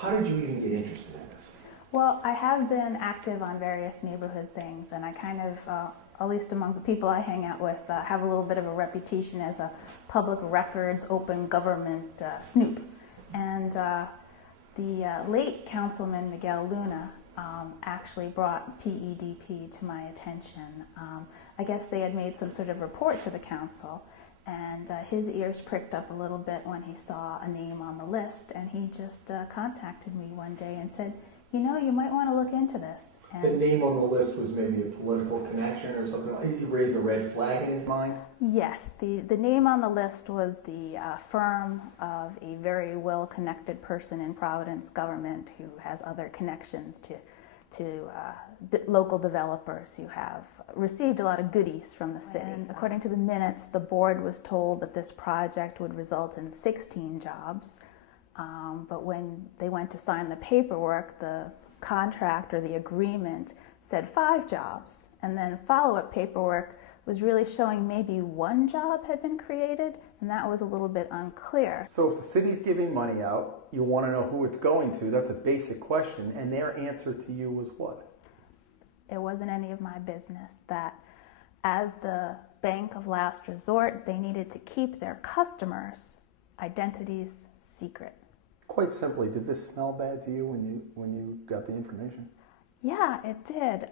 how did you even get interested in this? Well, I have been active on various neighborhood things, and I kind of, at least among the people I hang out with, have a little bit of a reputation as a public records, open government snoop. And the late Councilman Miguel Luna actually brought PEDP to my attention. I guess they had made some sort of report to the council, and his ears pricked up a little bit when he saw a name on the list, and he just contacted me one day and said, you know, you might want to look into this. And the name on the list was maybe a political connection or something like that? He raised a red flag in his mind? Yes, the name on the list was the firm of a very well-connected person in Providence government who has other connections to local developers who have received a lot of goodies from the city. And according to the minutes, the board was told that this project would result in 16 jobs. But when they went to sign the paperwork, the contract or the agreement said 5 jobs. And then follow-up paperwork was really showing maybe 1 job had been created, and that was a little bit unclear. So if the city's giving money out, you want to know who it's going to. That's a basic question. And their answer to you was what? It wasn't any of my business. That as the bank of last resort, they needed to keep their customers' identities secret. Quite simply, did this smell bad to you when you got the information? Yeah, it did.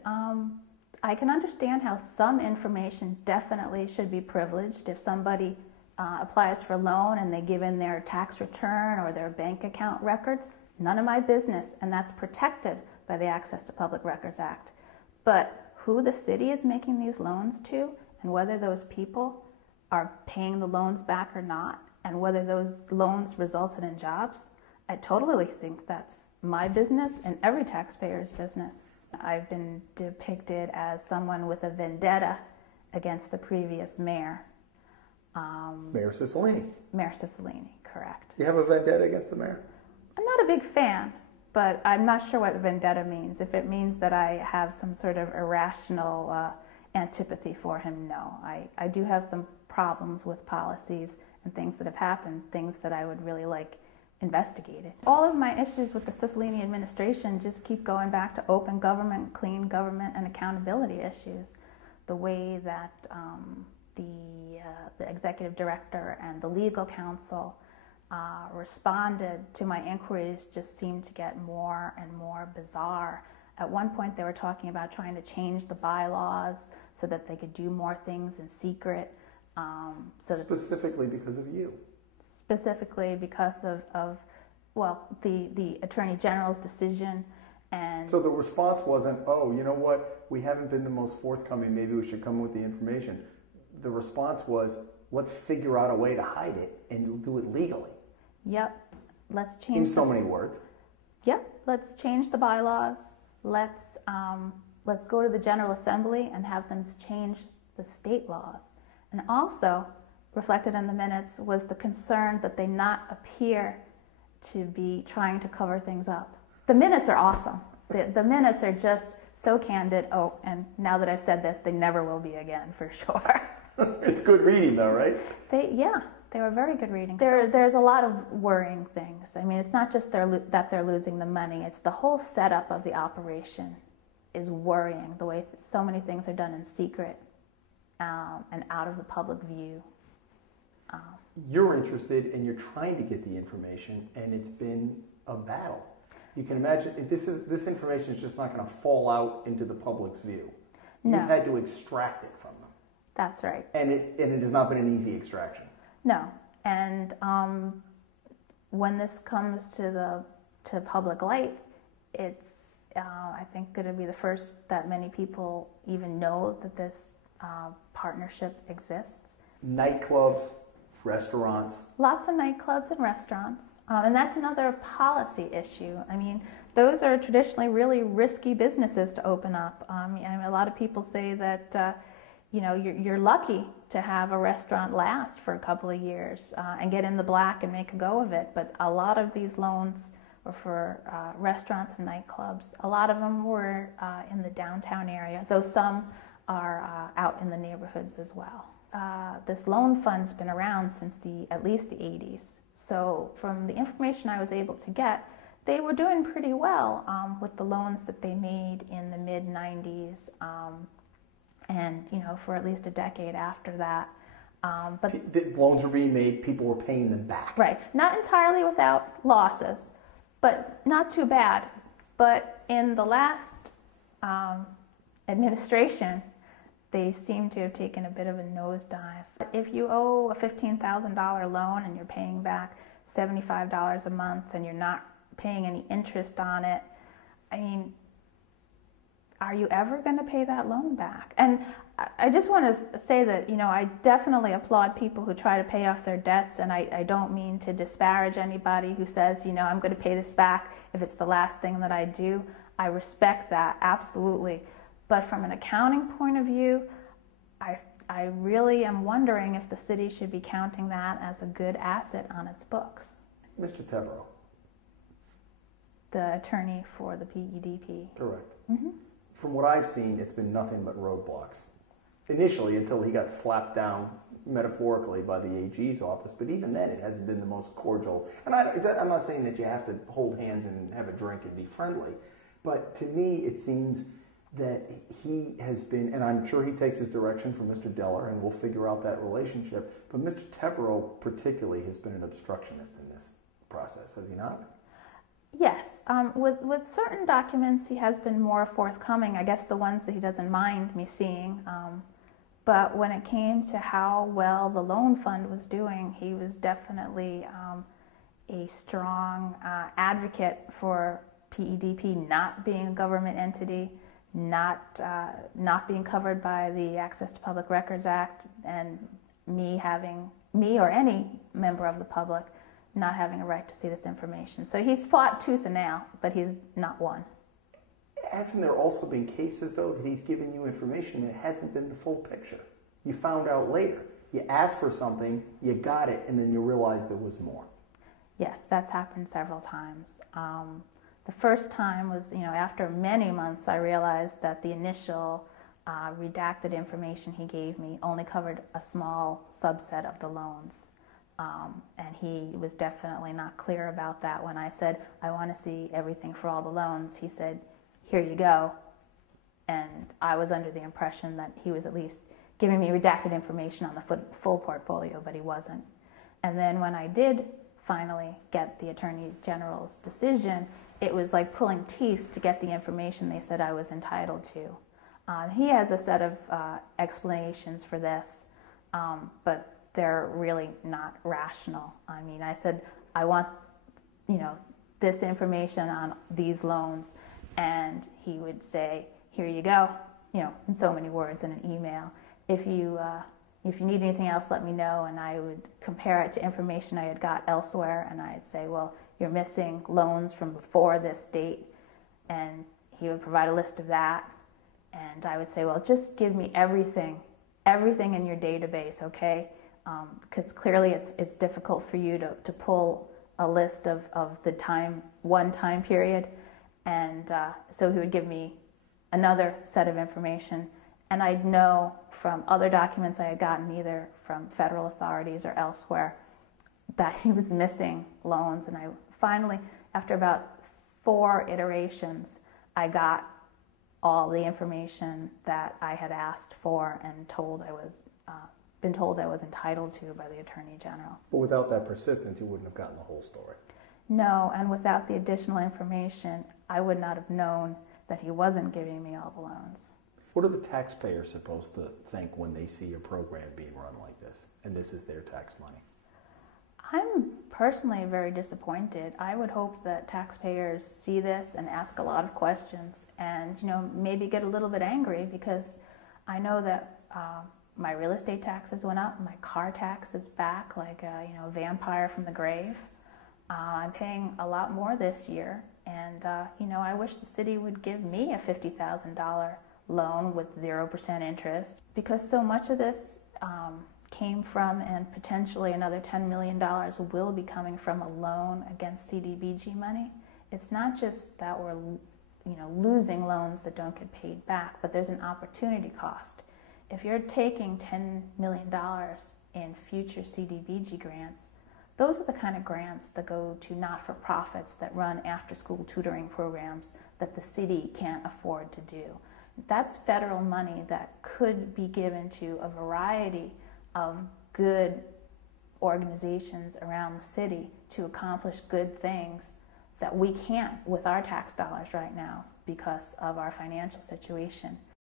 I can understand how some information definitely should be privileged. If somebody applies for a loan and they give in their tax return or their bank account records, none of my business, and that's protected by the Access to Public Records Act. But who the city is making these loans to, and whether those people are paying the loans back or not, and whether those loans resulted in jobs, I totally think that's my business and every taxpayer's business. I've been depicted as someone with a vendetta against the previous mayor. Mayor Cicilline. Mayor Cicilline, correct. You have a vendetta against the mayor? I'm not a big fan, but I'm not sure what vendetta means. If it means that I have some sort of irrational antipathy for him, no. I do have some problems with policies and things that have happened, things that I would really like investigated. All of my issues with the Cicilline administration just keep going back to open government, clean government, and accountability issues. The way that the executive director and the legal counsel responded to my inquiries just seemed to get more and more bizarre. At one point they were talking about trying to change the bylaws so that they could do more things in secret. Specifically because of you? Specifically because of well, the Attorney General's decision. And so the response wasn't, oh, you know what, we haven't been the most forthcoming, maybe we should come with the information. The response was, let's figure out a way to hide it and do it legally. Yep, let's change. In so many words. Yep, let's change the bylaws. Let's go to the General Assembly and have them change the state laws. And also, reflected in the minutes was the concern that they not appear to be trying to cover things up. The minutes are awesome. The minutes are just so candid. Oh, and now that I've said this, they never will be again, for sure. It's good reading though, right? They were very good reading. There's a lot of worrying things. I mean, it's not just that they're losing the money, it's the whole setup of the operation is worrying, the way so many things are done in secret and out of the public view. You're interested and you're trying to get the information, and it's been a battle. You can imagine this information is just not going to fall out into the public's view. No. You've had to extract it from them. That's right. And it has not been an easy extraction. No, and when this comes to public light, it's I think going to be the first that many people even know that this partnership exists. Nightclubs, restaurants. Lots of nightclubs and restaurants, and that's another policy issue. I mean, those are traditionally really risky businesses to open up. I mean, a lot of people say that you know, you're lucky to have a restaurant last for a couple of years and get in the black and make a go of it. But a lot of these loans were for restaurants and nightclubs. A lot of them were in the downtown area, though some are out in the neighborhoods as well. This loan fund's been around since at least the 80s. So from the information I was able to get, They were doing pretty well with the loans that they made in the mid-90s and, for at least a decade after that. But the loans were being made, people were paying them back. Right. Not entirely without losses, but not too bad. But in the last administration, they seem to have taken a bit of a nosedive. If you owe a $15,000 loan and you're paying back $75 a month and you're not paying any interest on it, I mean, are you ever going to pay that loan back? And I just want to say that, I definitely applaud people who try to pay off their debts, and I don't mean to disparage anybody who says, I'm going to pay this back if it's the last thing that I do. I respect that, absolutely. But from an accounting point of view, I really am wondering if the city should be counting that as a good asset on its books. Mr. Tevereau. The attorney for the PEDP. Correct. Mm-hmm. From what I've seen, it's been nothing but roadblocks. Initially, until he got slapped down metaphorically by the AG's office, but even then it hasn't been the most cordial. And I'm not saying that you have to hold hands and have a drink and be friendly, but to me it seems that he has been, and I'm sure he takes his direction from Mr. Deller, and we'll figure out that relationship, but Mr. Tevereau particularly has been an obstructionist in this process, has he not? Yes. With certain documents, he has been more forthcoming, I guess the ones that he doesn't mind me seeing. But when it came to how well the loan fund was doing, he was definitely a strong advocate for PEDP not being a government entity, not being covered by the Access to Public Records Act, and me or any member of the public not having a right to see this information. So he's fought tooth and nail, but he's not won. Haven't there also been cases, though, that he's given you information and it hasn't been the full picture? You found out later. You asked for something, you got it, and then you realized there was more. Yes, that's happened several times. The first time was, after many months, I realized that the initial redacted information he gave me only covered a small subset of the loans. And he was definitely not clear about that. When I said, I want to see everything for all the loans, he said, here you go. And I was under the impression that he was at least giving me redacted information on the full portfolio, but he wasn't. And then when I did finally get the Attorney General's decision, it was like pulling teeth to get the information they said I was entitled to. He has a set of explanations for this, but they're really not rational. I mean, I said, I want, this information on these loans, and he would say, here you go, in so many words in an email. If you need anything else, let me know, and I would compare it to information I had got elsewhere, and I'd say, well, you're missing loans from before this date, and he would provide a list of that, and I would say, well, just give me everything in your database, okay? Because clearly it's difficult for you to pull a list of one time period. And so he would give me another set of information, and I'd know from other documents I had gotten either from federal authorities or elsewhere that he was missing loans. And I finally, after about 4 iterations, I got all the information that I had asked for and been told I was entitled to by the Attorney General. But without that persistence, you wouldn't have gotten the whole story. No, and without the additional information, I would not have known that he wasn't giving me all the loans. What are the taxpayers supposed to think when they see a program being run like this, and this is their tax money? I'm personally very disappointed. I would hope that taxpayers see this and ask a lot of questions and, maybe get a little bit angry, because I know that my real estate taxes went up, my car tax is back like a vampire from the grave. I'm paying a lot more this year, and I wish the city would give me a $50,000 loan with 0% interest, because so much of this came from, and potentially another $10 million will be coming from, a loan against CDBG money. It's not just that we're losing loans that don't get paid back, but there's an opportunity cost. If you're taking $10 million in future CDBG grants, Those are the kind of grants that go to not-for-profits that run after-school tutoring programs that the city can't afford to do. That's federal money that could be given to a variety of good organizations around the city to accomplish good things that we can't with our tax dollars right now because of our financial situation.